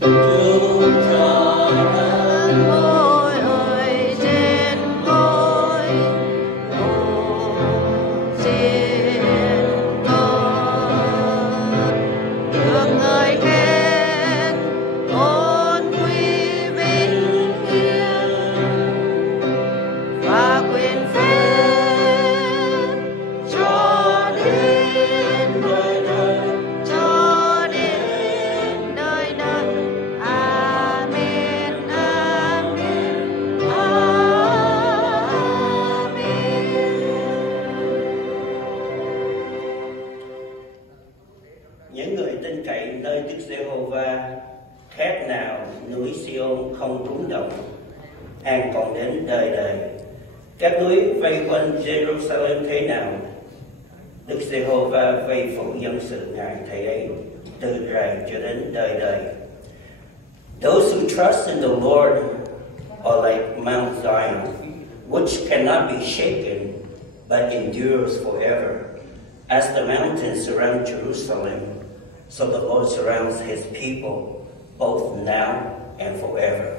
Chúa cho ơn ôi ơi trên ngôi xin con được ngợi khen ôn quý vinh hiển và quyền phép cho đến đời đời, cho đến đời đời. Amen, amen, amen. Những người tin cậy nơi Đức Giê-hô-va, thét nào núi Sion không rung động, an còn đến đời đời. Các núi vây quanh Jerusalem thế nào, Đức Giê-hô-va vây phủ dân sự Ngài Thầy ấy từ rày cho đến đời đời. Those who trust in the Lord are like Mount Zion, which cannot be shaken, but endures forever. As the mountains surround Jerusalem, so the Lord surrounds his people, both now and forever.